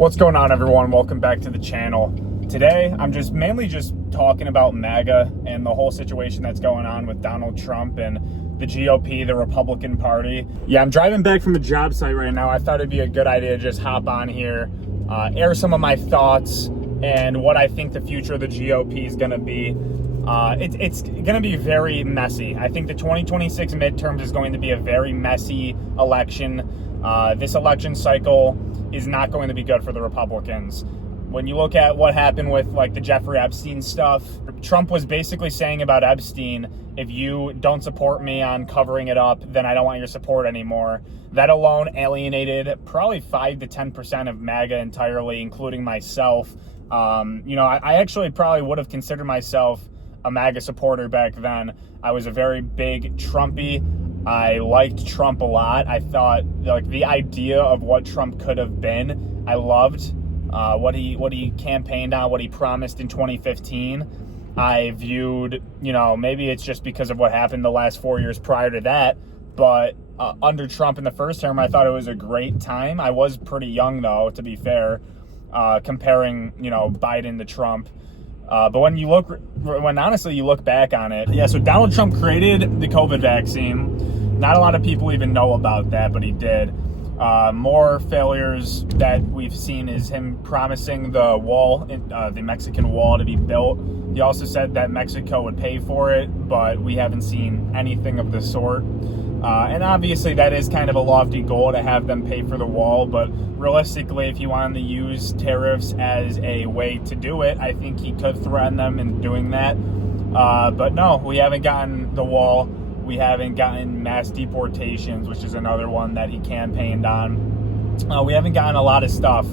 What's going on, everyone? Welcome back to the channel. Today, I'm mainly just talking about MAGA and the whole situation that's going on with Donald Trump and the GOP, the Republican Party. Yeah, I'm driving back from the job site right now. I thought it'd be a good idea to just hop on here, air some of my thoughts and what I think the future of the GOP is going to be. It's going to be very messy. I think the 2026 midterms is going to be a very messy election. This election cycle is not going to be good for the Republicans. When you look at what happened with like the Jeffrey Epstein stuff, Trump was basically saying about Epstein, if you don't support me on covering it up, then I don't want your support anymore. That alone alienated probably 5 to 10% of MAGA entirely, including myself. I actually probably would have considered myself a MAGA supporter back then. I was a very big Trumpy. I liked Trump a lot. I thought like the idea of what Trump could have been, I loved what he campaigned on, what he promised in 2015. I viewed, maybe it's just because of what happened the last 4 years prior to that, but under Trump in the first term, I thought it was a great time. I was pretty young though, to be fair, comparing, Biden to Trump. But when honestly you look back on it, so Donald Trump created the COVID vaccine. Not a lot of people even know about that, but he did. More failures that we've seen is him promising the wall, the Mexican wall, to be built. He also said that Mexico would pay for it, but we haven't seen anything of the sort. And obviously that is kind of a lofty goal to have them pay for the wall, but realistically, if he wanted to use tariffs as a way to do it, I think he could threaten them in doing that. But no, we haven't gotten the wall. We haven't gotten mass deportations, which is another one that he campaigned on. We haven't gotten a lot of stuff.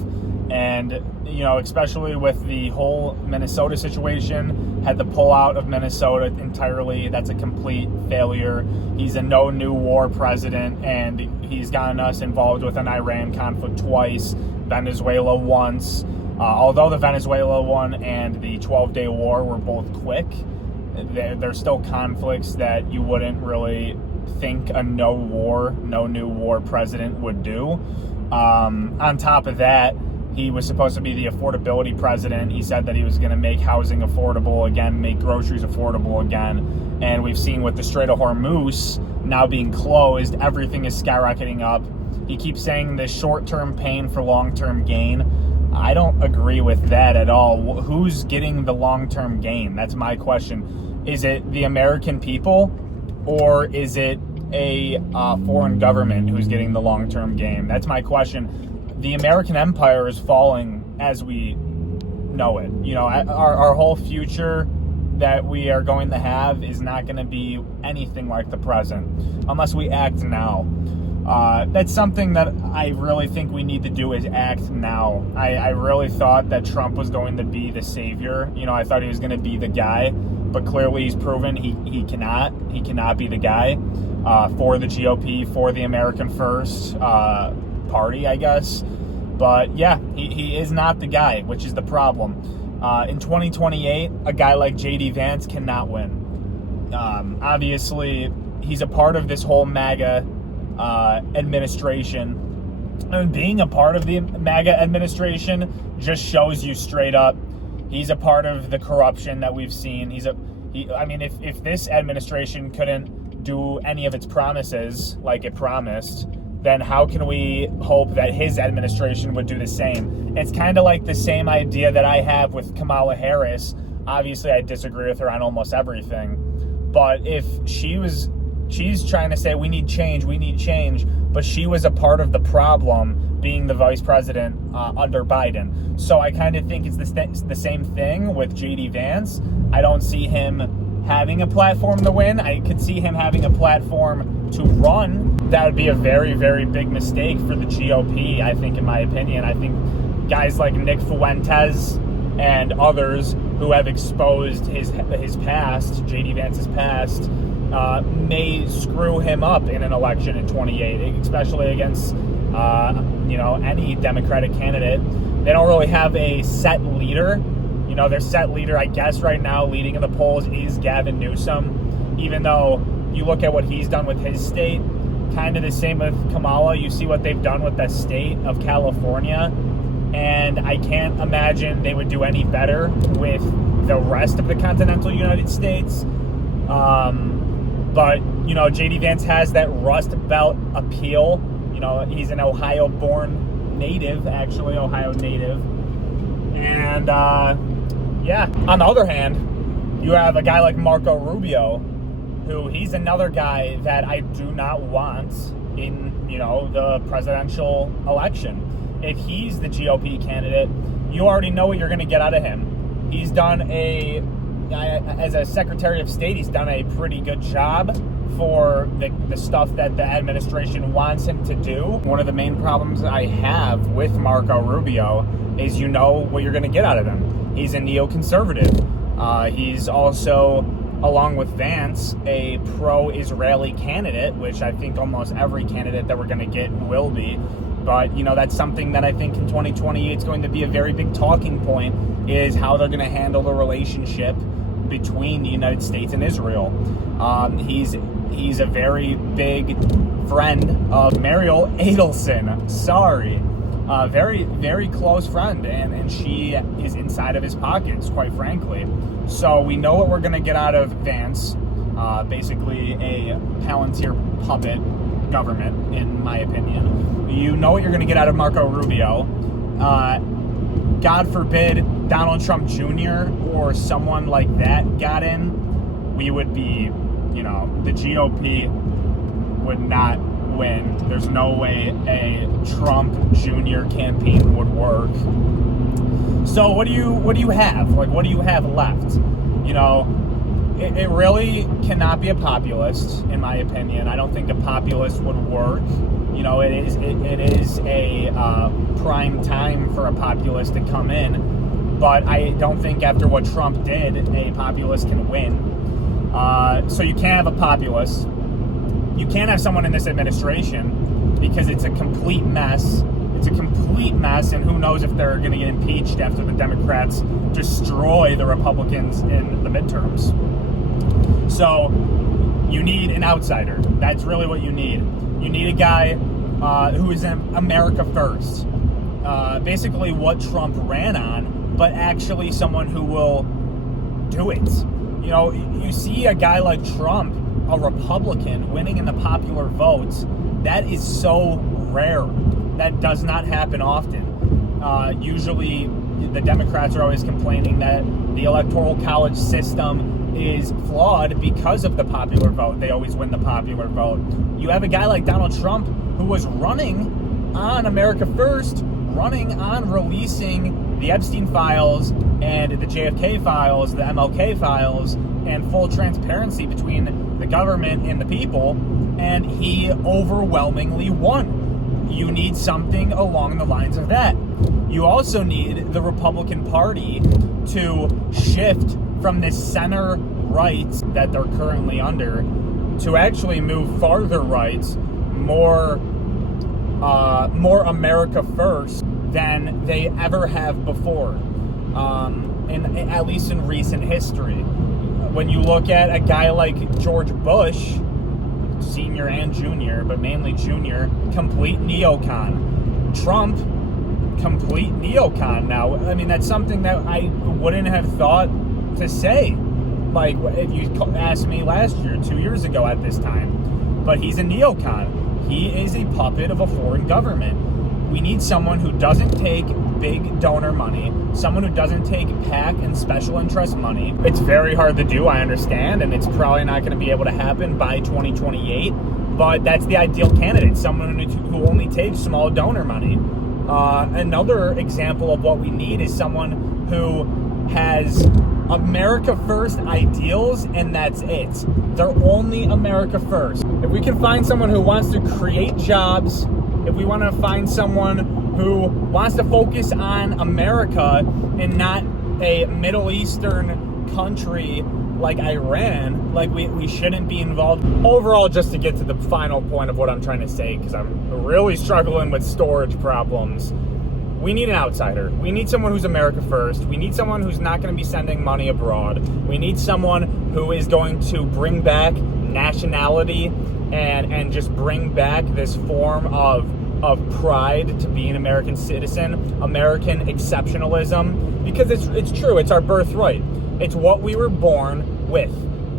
And, especially with the whole Minnesota situation, had to pull out of Minnesota entirely. That's a complete failure. He's a no new war president, and he's gotten us involved with an Iran conflict twice, Venezuela once. Although the Venezuela one and the 12-day war were both quick, there's still conflicts that you wouldn't really think a no new war president would do. On top of that, he was supposed to be the affordability president. He said that he was going to make housing affordable again, make groceries affordable again. And we've seen with the Strait of Hormuz now being closed, everything is skyrocketing up. He keeps saying this short-term pain for long-term gain. I don't agree with that at all. Who's getting the long-term gain? That's my question. Is it the American people, or is it a foreign government who's getting the long-term gain? That's my question. The American empire is falling as we know it. Our whole future that we are going to have is not going to be anything like the present unless we act now. That's something that I really think we need to do, is act now. I really thought that Trump was going to be the savior. I thought he was going to be the guy, but clearly he's proven he cannot be the guy for the GOP, for the American First party, I guess. But yeah, he is not the guy, which is the problem. In 2028, a guy like J.D. Vance cannot win. Obviously, he's a part of this whole MAGA administration. And being a part of the MAGA administration just shows you straight up he's a part of the corruption that we've seen. If this administration couldn't do any of its promises like it promised, then how can we hope that his administration would do the same? It's kind of like the same idea that I have with Kamala Harris. Obviously, I disagree with her on almost everything. But if she's trying to say we need change, but she was a part of the problem being the vice president under Biden. So I kind of think it's the same thing with J.D. Vance. I don't see him having a platform to win. I could see him having a platform to run. That would be a very, very big mistake for the GOP, I think, in my opinion. I think guys like Nick Fuentes and others who have exposed his past, J.D. Vance's past, may screw him up in an election in 28, especially against any Democratic candidate. They don't really have a set leader. Their set leader, I guess, right now leading in the polls is Gavin Newsom, even though you look at what he's done with his state. Kind of the same with Kamala. You see what they've done with the state of California. and I can't imagine they would do any better with the rest of the continental United States. But, J.D. Vance has that Rust Belt appeal. He's an Ohio-born native, actually, Ohio native. And, on the other hand, you have a guy like Marco Rubio, who he's another guy that I do not want in, the presidential election. If he's the GOP candidate, you already know what you're going to get out of him. He's done as a Secretary of State, he's done a pretty good job for the stuff that the administration wants him to do. One of the main problems I have with Marco Rubio is what you're going to get out of him. He's a neoconservative. He's also, along with Vance, a pro-Israeli candidate, which I think almost every candidate that we're going to get will be. But, that's something that I think in 2028 is going to be a very big talking point, is how they're going to handle the relationship between the United States and Israel. He's a very big friend of Mariel Adelson. Sorry. Very, very close friend, and she is inside of his pockets, quite frankly. So we know what we're going to get out of Vance, basically a Palantir puppet government, in my opinion. You know what you're going to get out of Marco Rubio. God forbid Donald Trump Jr. or someone like that got in, we would be, the GOP would not win. There's no way a Trump Jr. campaign would work. So what do you have? What do you have left? It really cannot be a populist, in my opinion. I don't think a populist would work. It is a prime time for a populist to come in, but I don't think after what Trump did, a populist can win. So you can't have a populist. You can't have someone in this administration because it's a complete mess. It's a complete mess, and who knows if they're going to get impeached after the Democrats destroy the Republicans in the midterms. So you need an outsider. That's really what you need. You need a guy who is in America first. Basically what Trump ran on, but actually someone who will do it. You see a guy like Trump, a Republican, winning in the popular votes. That is so rare. That does not happen often. Usually the Democrats are always complaining that the Electoral College system is flawed because of the popular vote. They always win the popular vote. You have a guy like Donald Trump who was running on America First, running on releasing the Epstein files and the JFK files, the MLK files, and full transparency between the government and the people, and he overwhelmingly won. You need something along the lines of that. You also need the Republican Party to shift from this center right that they're currently under to actually move farther right, more America first than they ever have before, at least in recent history. When you look at a guy like George Bush, Senior and Junior, but mainly Junior, complete neocon. Trump, complete neocon now. I mean, that's something that I wouldn't have thought to say, if you asked me last year, 2 years ago at this time. But he's a neocon. He is a puppet of a foreign government. We need someone who doesn't take big donor money, someone who doesn't take PAC and special interest money. It's very hard to do, I understand, and it's probably not going to be able to happen by 2028, but that's the ideal candidate, someone who only takes small donor money. Another example of what we need is someone who has America First ideals, and that's it. They're only America First. If we can find someone who wants to create jobs, if we want to find someone who wants to focus on America and not a Middle Eastern country like Iran, we shouldn't be involved. Overall, just to get to the final point of what I'm trying to say, because I'm really struggling with storage problems, we need an outsider. We need someone who's America first. We need someone who's not going to be sending money abroad. We need someone who is going to bring back nationality and just bring back this form of of pride to be an American citizen, American exceptionalism, because it's true, it's our birthright. It's what we were born with.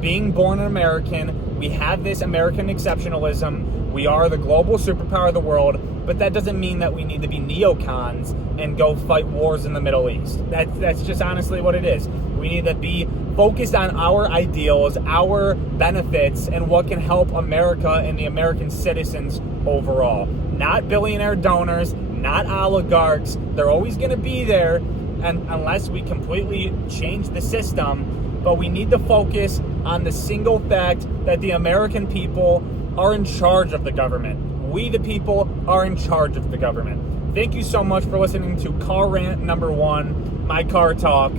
Being born an American, we have this American exceptionalism. We are the global superpower of the world, but that doesn't mean that we need to be neocons and go fight wars in the Middle East. That's just honestly what it is. We need to be focused on our ideals, our benefits, and what can help America and the American citizens overall. Not billionaire donors, not oligarchs. They're always going to be there, and unless we completely change the system. But we need to focus on the single fact that the American people are in charge of the government. We, the people, are in charge of the government. Thank you so much for listening to Car Rant number 1, my car talk.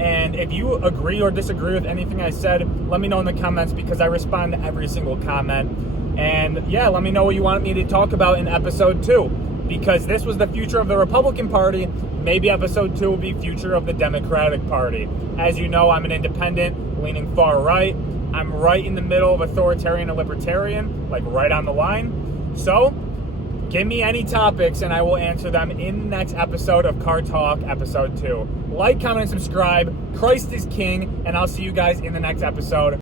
And if you agree or disagree with anything I said, let me know in the comments, because I respond to every single comment. And yeah, let me know what you want me to talk about in episode 2, because this was the future of the Republican Party. Maybe episode 2 will be future of the Democratic Party. As you know, I'm an independent, leaning far right. I'm right in the middle of authoritarian and libertarian, like right on the line. So give me any topics and I will answer them in the next episode of Car Talk, episode 2. Like, comment, and subscribe. Christ is King, and I'll see you guys in the next episode.